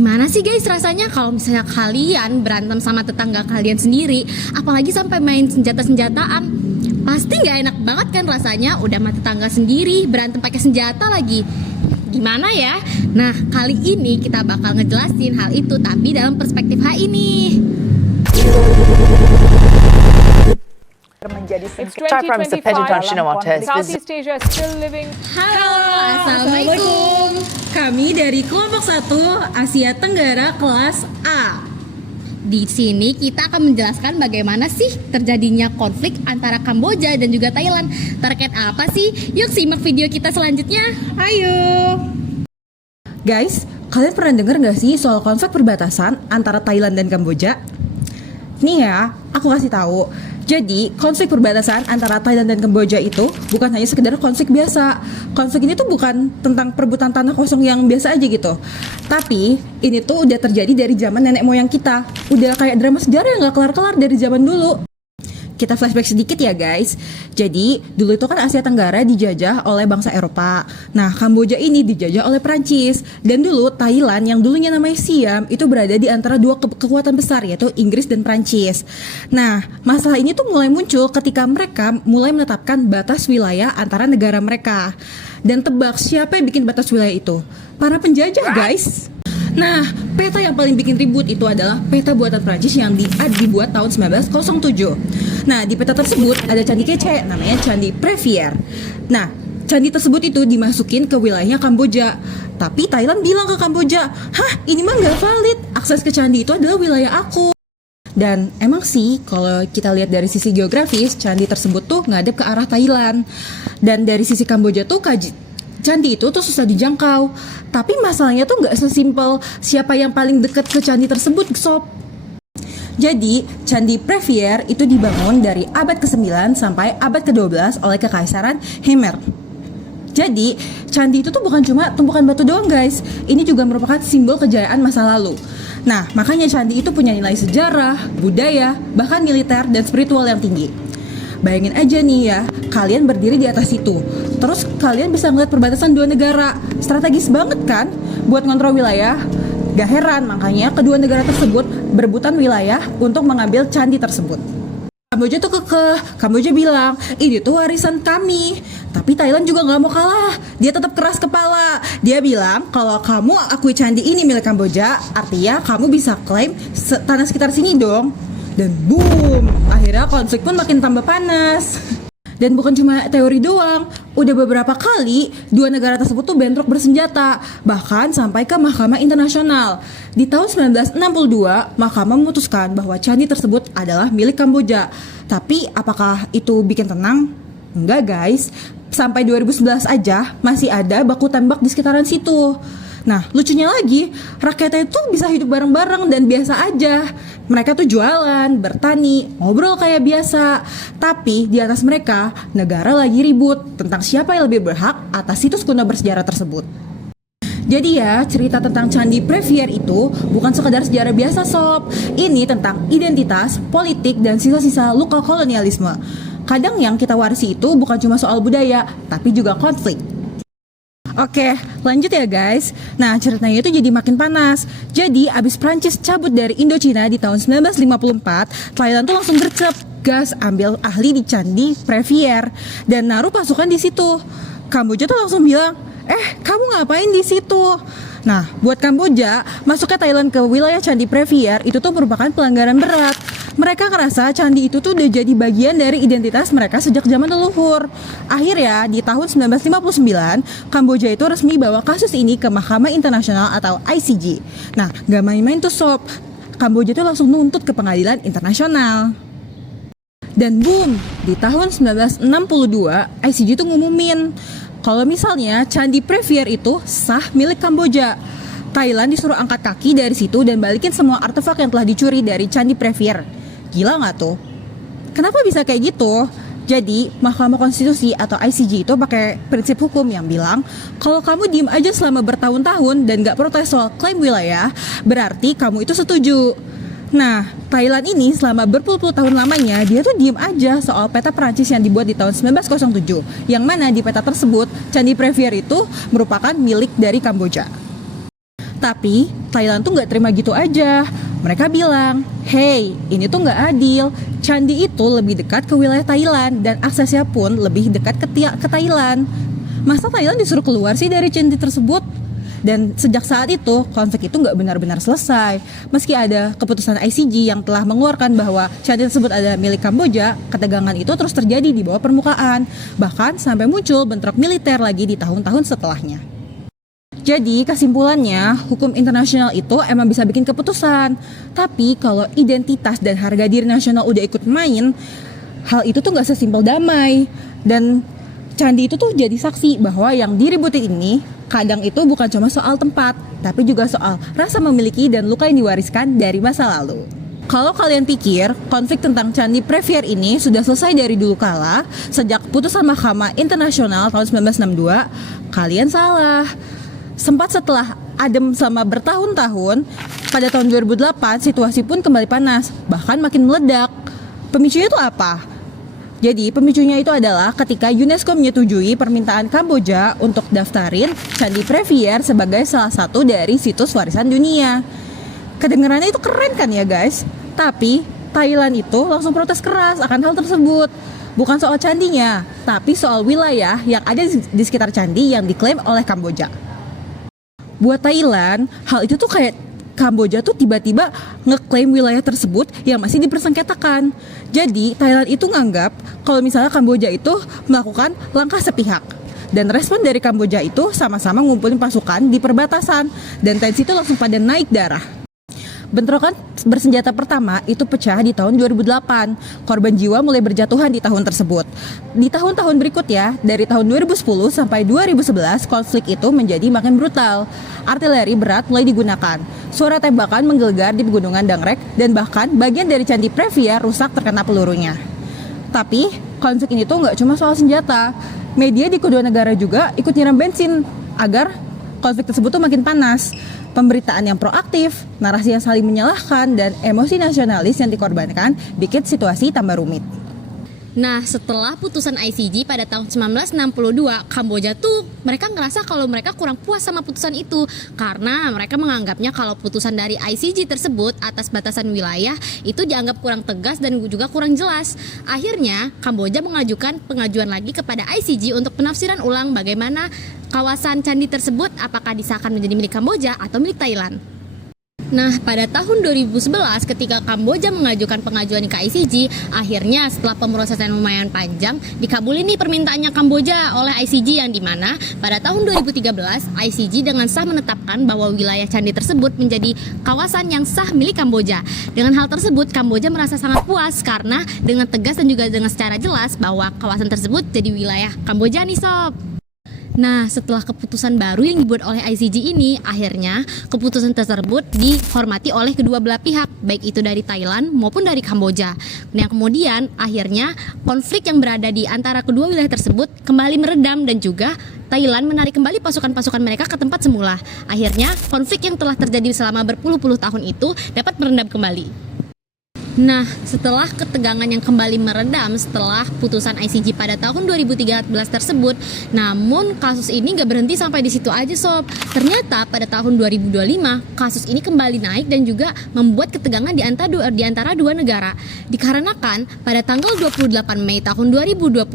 Gimana sih guys rasanya kalau misalnya kalian berantem sama tetangga kalian sendiri, apalagi sampai main senjata-senjataan? Pasti nggak enak banget kan rasanya, udah sama tetangga sendiri, berantem pakai senjata lagi. Gimana ya? Nah, kali ini kita bakal ngejelasin hal itu tapi dalam perspektif HI nih. Menjadi It's 2025. Southeast Asia is still living. Halo, Assalamualaikum. Kami dari kelompok 1 Asia Tenggara kelas A. Di sini kita akan menjelaskan bagaimana sih terjadinya konflik antara Kamboja dan juga Thailand. Terkait apa sih? Yuk simak video kita selanjutnya. Ayo. Guys, kalian pernah dengar gak sih soal konflik perbatasan antara Thailand dan Kamboja? Nih ya, aku kasih tahu. Jadi, konflik perbatasan antara Thailand dan Kamboja itu bukan hanya sekedar konflik biasa. Konflik ini tuh bukan tentang perebutan tanah kosong yang biasa aja gitu. Tapi, ini tuh udah terjadi dari zaman nenek moyang kita. Udah kayak drama sejarah yang gak kelar-kelar dari zaman dulu. Kita flashback sedikit ya guys. Jadi dulu itu kan Asia Tenggara dijajah oleh bangsa Eropa. Nah, Kamboja ini dijajah oleh Prancis. Dan dulu Thailand yang dulunya namanya Siam itu berada di antara dua kekuatan besar, yaitu Inggris dan Prancis. Nah, masalah ini tuh mulai muncul ketika mereka mulai menetapkan batas wilayah antara negara mereka. Dan tebak siapa yang bikin batas wilayah itu? Para penjajah guys. Nah, peta yang paling bikin ribut itu adalah peta buatan Prancis yang dibuat tahun 1907. Nah, di peta tersebut ada candi kece namanya Candi Previer. Nah, candi tersebut itu dimasukin ke wilayahnya Kamboja. Tapi Thailand bilang ke Kamboja, "Hah, ini mah nggak valid. Akses ke candi itu adalah wilayah aku." Dan emang sih kalau kita lihat dari sisi geografis, candi tersebut tuh ngadep ke arah Thailand. Dan dari sisi Kamboja tuh candi itu tuh susah dijangkau. Tapi masalahnya tuh nggak sesimpel siapa yang paling dekat ke candi tersebut, sob. Jadi, Candi Previer itu dibangun dari abad ke-9 sampai abad ke-12 oleh Kekaisaran Khmer. Jadi, candi itu tuh bukan cuma tumpukan batu doang guys. Ini juga merupakan simbol kejayaan masa lalu. Nah, makanya candi itu punya nilai sejarah, budaya, bahkan militer dan spiritual yang tinggi. Bayangin aja nih ya, kalian berdiri di atas itu. Terus kalian bisa ngeliat perbatasan dua negara. Strategis banget kan buat ngontrol wilayah? Gak heran makanya kedua negara tersebut berebutan wilayah untuk mengambil candi tersebut. Kamboja tuh kekeh. Kamboja bilang, ini tuh warisan kami. Tapi Thailand juga gak mau kalah. Dia tetap keras kepala. Dia bilang, kalau kamu akui candi ini milik Kamboja, artinya kamu bisa klaim tanah sekitar sini dong. Dan boom, akhirnya konflik pun makin tambah panas. Dan bukan cuma teori doang, udah beberapa kali dua negara tersebut tuh bentrok bersenjata, bahkan sampai ke Mahkamah Internasional. Di tahun 1962, Mahkamah memutuskan bahwa candi tersebut adalah milik Kamboja. Tapi apakah itu bikin tenang? Enggak guys, sampai 2011 aja masih ada baku tembak di sekitaran situ. Nah, lucunya lagi, rakyatnya itu bisa hidup bareng-bareng dan biasa aja. Mereka tuh jualan, bertani, ngobrol kayak biasa. Tapi di atas mereka, negara lagi ribut tentang siapa yang lebih berhak atas situs kuno bersejarah tersebut. Jadi ya, cerita tentang Candi Previer itu bukan sekedar sejarah biasa sob. Ini tentang identitas, politik, dan sisa-sisa luka kolonialisme. Kadang yang kita warisi itu bukan cuma soal budaya, tapi juga konflik. Oke, lanjut ya guys. Nah, ceritanya itu jadi makin panas. Jadi, abis Prancis cabut dari Indochina di tahun 1954, Thailand tuh langsung gercep gas ambil ahli di Candi Previer dan naruh pasukan di situ. Kamboja tuh langsung bilang, kamu ngapain di situ? Nah, buat Kamboja, masuknya Thailand ke wilayah Candi Previer itu tuh merupakan pelanggaran berat. Mereka ngerasa candi itu tuh udah jadi bagian dari identitas mereka sejak zaman leluhur. Akhirnya di tahun 1959, Kamboja itu resmi bawa kasus ini ke Mahkamah Internasional atau ICJ. Nah, gak main-main tuh sob. Kamboja tuh langsung nuntut ke pengadilan internasional. Dan boom, di tahun 1962, ICJ tuh ngumumin kalau misalnya Candi Previer itu sah milik Kamboja. Thailand disuruh angkat kaki dari situ dan balikin semua artefak yang telah dicuri dari Candi Previer. Gila gak tuh? Kenapa bisa kayak gitu? Jadi, Mahkamah Konstitusi atau ICJ itu pakai prinsip hukum yang bilang kalau kamu diem aja selama bertahun-tahun dan gak protes soal klaim wilayah, berarti kamu itu setuju. Nah, Thailand ini selama berpuluh-puluh tahun lamanya dia tuh diem aja soal peta Perancis yang dibuat di tahun 1907, yang mana di peta tersebut Candi Previer itu merupakan milik dari Kamboja. Tapi Thailand tuh nggak terima gitu aja. Mereka bilang, hey, ini tuh nggak adil. Candi itu lebih dekat ke wilayah Thailand dan aksesnya pun lebih dekat ke Thailand. Masa Thailand disuruh keluar sih dari candi tersebut? Dan sejak saat itu, konflik itu nggak benar-benar selesai. Meski ada keputusan ICJ yang telah mengeluarkan bahwa candi tersebut adalah milik Kamboja, ketegangan itu terus terjadi di bawah permukaan. Bahkan sampai muncul bentrok militer lagi di tahun-tahun setelahnya. Jadi kesimpulannya, hukum internasional itu emang bisa bikin keputusan. Tapi kalau identitas dan harga diri nasional udah ikut main, hal itu tuh nggak sesimpel damai. Dan candi itu tuh jadi saksi bahwa yang diributin ini kadang itu bukan cuma soal tempat, tapi juga soal rasa memiliki dan luka yang diwariskan dari masa lalu. Kalau kalian pikir konflik tentang Candi Previer ini sudah selesai dari dulu kala, sejak putusan Mahkamah Internasional tahun 1962, kalian salah. Sempat setelah adem selama bertahun-tahun, pada tahun 2008 situasi pun kembali panas, bahkan makin meledak. Pemicunya itu apa? Jadi pemicunya itu adalah ketika UNESCO menyetujui permintaan Kamboja untuk daftarin Candi Previer sebagai salah satu dari situs warisan dunia. Kedengarannya itu keren kan ya guys? Tapi Thailand itu langsung protes keras akan hal tersebut. Bukan soal candinya, tapi soal wilayah yang ada di sekitar candi yang diklaim oleh Kamboja. Buat Thailand, hal itu tuh kayak Kamboja tuh tiba-tiba ngeklaim wilayah tersebut yang masih dipersengketakan. Jadi Thailand itu nganggap kalau misalnya Kamboja itu melakukan langkah sepihak. Dan respon dari Kamboja itu sama-sama ngumpulin pasukan di perbatasan. Dan tensi itu langsung pada naik darah. Bentrokan bersenjata pertama itu pecah di tahun 2008. Korban jiwa mulai berjatuhan di tahun tersebut. Di tahun-tahun berikutnya, dari tahun 2010 sampai 2011, konflik itu menjadi makin brutal. Artileri berat mulai digunakan. Suara tembakan menggelegar di pegunungan Dangrek dan bahkan bagian dari Candi Previer rusak terkena pelurunya. Tapi konflik ini tuh nggak cuma soal senjata. Media di kedua negara juga ikut nyiram bensin agar konflik tersebut tuh makin panas. Pemberitaan yang proaktif, narasi yang saling menyalahkan, dan emosi nasionalis yang dikorbankan bikin situasi tambah rumit. Nah, setelah putusan ICJ pada tahun 1962, Kamboja tuh mereka ngerasa kalau mereka kurang puas sama putusan itu karena mereka menganggapnya kalau putusan dari ICJ tersebut atas batasan wilayah itu dianggap kurang tegas dan juga kurang jelas. Akhirnya, Kamboja mengajukan pengajuan lagi kepada ICJ untuk penafsiran ulang bagaimana kawasan candi tersebut apakah disahkan menjadi milik Kamboja atau milik Thailand. Nah, pada tahun 2011 ketika Kamboja mengajukan pengajuan ke ICJ, akhirnya setelah pemrosesan lumayan panjang, dikabulin nih permintaannya Kamboja oleh ICJ yang dimana pada tahun 2013 ICJ dengan sah menetapkan bahwa wilayah candi tersebut menjadi kawasan yang sah milik Kamboja. Dengan hal tersebut, Kamboja merasa sangat puas karena dengan tegas dan juga dengan secara jelas bahwa kawasan tersebut jadi wilayah Kamboja nih sob. Nah, setelah keputusan baru yang dibuat oleh ICJ ini, akhirnya keputusan tersebut dihormati oleh kedua belah pihak, baik itu dari Thailand maupun dari Kamboja. Nah, kemudian akhirnya konflik yang berada di antara kedua wilayah tersebut kembali meredam dan juga Thailand menarik kembali pasukan-pasukan mereka ke tempat semula. Akhirnya, konflik yang telah terjadi selama berpuluh-puluh tahun itu dapat meredam kembali. Nah, setelah ketegangan yang kembali meredam setelah putusan ICJ pada tahun 2013 tersebut, namun kasus ini nggak berhenti sampai di situ aja sob. Ternyata pada tahun 2025 kasus ini kembali naik dan juga membuat ketegangan di antara dua negara. Dikarenakan pada tanggal 28 Mei tahun 2025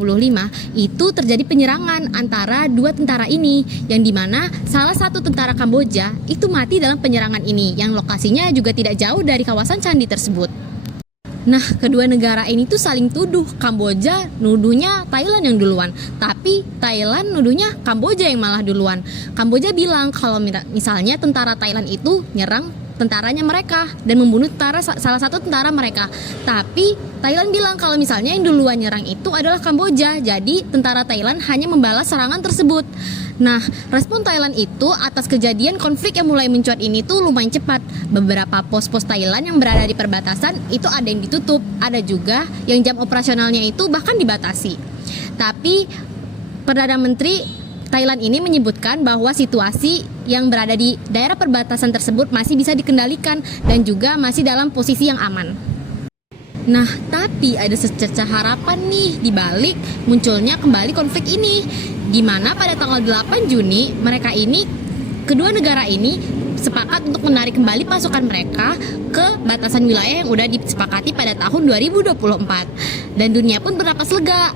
itu terjadi penyerangan antara dua tentara ini, yang dimana salah satu tentara Kamboja itu mati dalam penyerangan ini, yang lokasinya juga tidak jauh dari kawasan candi tersebut. Nah, kedua negara ini tuh saling tuduh. Kamboja nuduhnya Thailand yang duluan, tapi Thailand nuduhnya Kamboja yang malah duluan. Kamboja bilang kalau misalnya tentara Thailand itu nyerang tentaranya mereka dan membunuh salah satu tentara mereka. Tapi Thailand bilang kalau misalnya yang duluan nyerang itu adalah Kamboja. Jadi tentara Thailand hanya membalas serangan tersebut. Nah, respon Thailand itu atas kejadian konflik yang mulai mencuat ini tuh lumayan cepat. Beberapa pos-pos Thailand yang berada di perbatasan itu ada yang ditutup, ada juga yang jam operasionalnya itu bahkan dibatasi. Tapi Perdana Menteri Thailand ini menyebutkan bahwa situasi yang berada di daerah perbatasan tersebut masih bisa dikendalikan dan juga masih dalam posisi yang aman. Nah, tapi ada secercah harapan nih di balik munculnya kembali konflik ini, di mana pada tanggal 8 Juni kedua negara ini sepakat untuk menarik kembali pasukan mereka ke batasan wilayah yang udah disepakati pada tahun 2024. Dan dunia pun bernapas lega.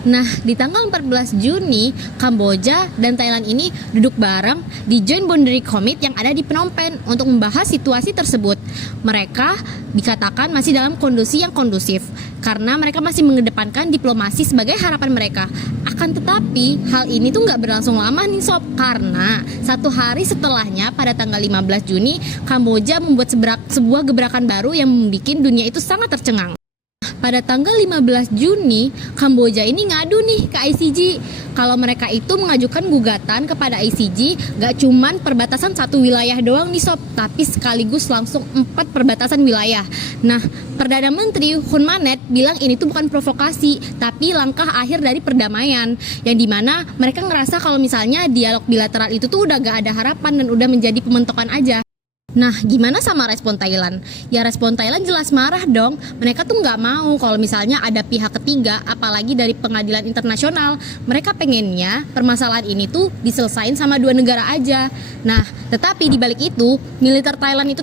Nah, di tanggal 14 Juni, Kamboja dan Thailand ini duduk bareng di Joint Boundary Committee yang ada di Phnom Penh untuk membahas situasi tersebut. Mereka dikatakan masih dalam kondisi yang kondusif karena mereka masih mengedepankan diplomasi sebagai harapan mereka. Akan tetapi, hal ini tuh nggak berlangsung lama nih sob, karena satu hari setelahnya pada tanggal 15 Juni, Kamboja membuat sebuah gebrakan baru yang membuat dunia itu sangat tercengang. Pada tanggal 15 Juni, Kamboja ini ngadu nih ke ICJ kalau mereka itu mengajukan gugatan kepada ICJ gak cuman perbatasan satu wilayah doang nih sob, tapi sekaligus langsung 4 perbatasan wilayah. Nah, Perdana Menteri Hun Manet bilang ini tuh bukan provokasi, tapi langkah akhir dari perdamaian, yang dimana mereka ngerasa kalau misalnya dialog bilateral itu tuh udah gak ada harapan dan udah menjadi pementokan aja. Nah, gimana sama respon Thailand? Ya respon Thailand jelas marah dong. Mereka tuh nggak mau kalau misalnya ada pihak ketiga, apalagi dari pengadilan internasional. Mereka pengennya permasalahan ini tuh diselesain sama dua negara aja. Nah, tetapi di balik itu, militer Thailand itu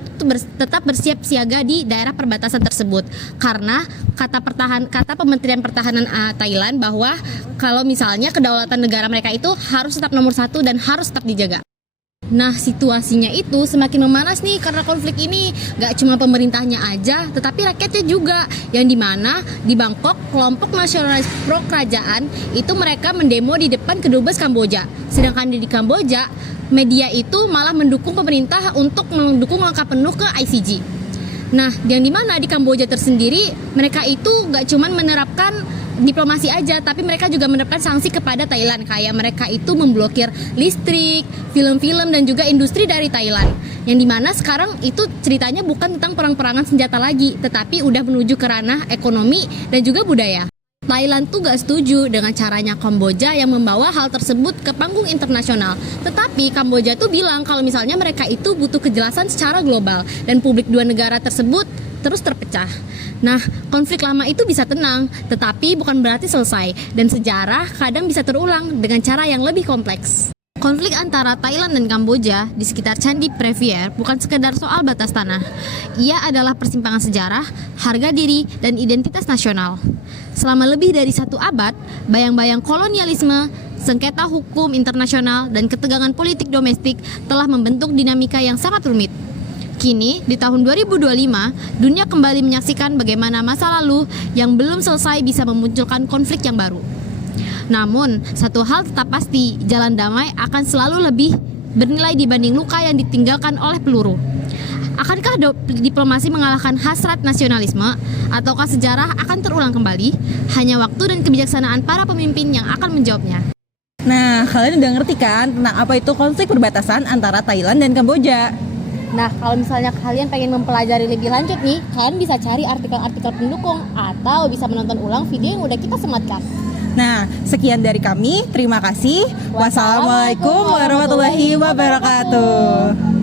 tetap bersiap siaga di daerah perbatasan tersebut. Karena kata Kementerian Pertahanan Thailand bahwa kalau misalnya kedaulatan negara mereka itu harus tetap nomor 1 dan harus tetap dijaga. Nah, situasinya itu semakin memanas nih karena konflik ini gak cuma pemerintahnya aja, tetapi rakyatnya juga, yang dimana di Bangkok, kelompok nasionalis pro kerajaan itu mereka mendemo di depan kedubes Kamboja. Sedangkan di Kamboja, media itu malah mendukung pemerintah untuk mendukung langkah penuh ke ICJ. Nah, yang dimana di Kamboja tersendiri, mereka itu gak cuma menerapkan diplomasi aja, tapi mereka juga menerapkan sanksi kepada Thailand, kayak mereka itu memblokir listrik, film-film dan juga industri dari Thailand. Yang dimana sekarang itu ceritanya bukan tentang perang-perangan senjata lagi, tetapi udah menuju ke ranah ekonomi dan juga budaya. Thailand tuh gak setuju dengan caranya Kamboja yang membawa hal tersebut ke panggung internasional. Tetapi Kamboja tuh bilang kalau misalnya mereka itu butuh kejelasan secara global dan publik dua negara tersebut terus terpecah. Nah, konflik lama itu bisa tenang, tetapi bukan berarti selesai, dan sejarah kadang bisa terulang dengan cara yang lebih kompleks. Konflik antara Thailand dan Kamboja di sekitar Candi Previer bukan sekedar soal batas tanah. Ia adalah persimpangan sejarah, harga diri, dan identitas nasional. Selama lebih dari 1 abad, bayang-bayang kolonialisme, sengketa hukum internasional, dan ketegangan politik domestik telah membentuk dinamika yang sangat rumit. Kini, di tahun 2025, dunia kembali menyaksikan bagaimana masa lalu yang belum selesai bisa memunculkan konflik yang baru. Namun, satu hal tetap pasti, jalan damai akan selalu lebih bernilai dibanding luka yang ditinggalkan oleh peluru. Akankah diplomasi mengalahkan hasrat nasionalisme, ataukah sejarah akan terulang kembali? Hanya waktu dan kebijaksanaan para pemimpin yang akan menjawabnya. Nah, kalian udah ngerti kan tentang apa itu konflik perbatasan antara Thailand dan Kamboja? Nah, kalau misalnya kalian pengen mempelajari lebih lanjut nih, kalian bisa cari artikel-artikel pendukung atau bisa menonton ulang video yang udah kita sematkan. Nah, sekian dari kami. Terima kasih. Wassalamualaikum warahmatullahi wabarakatuh.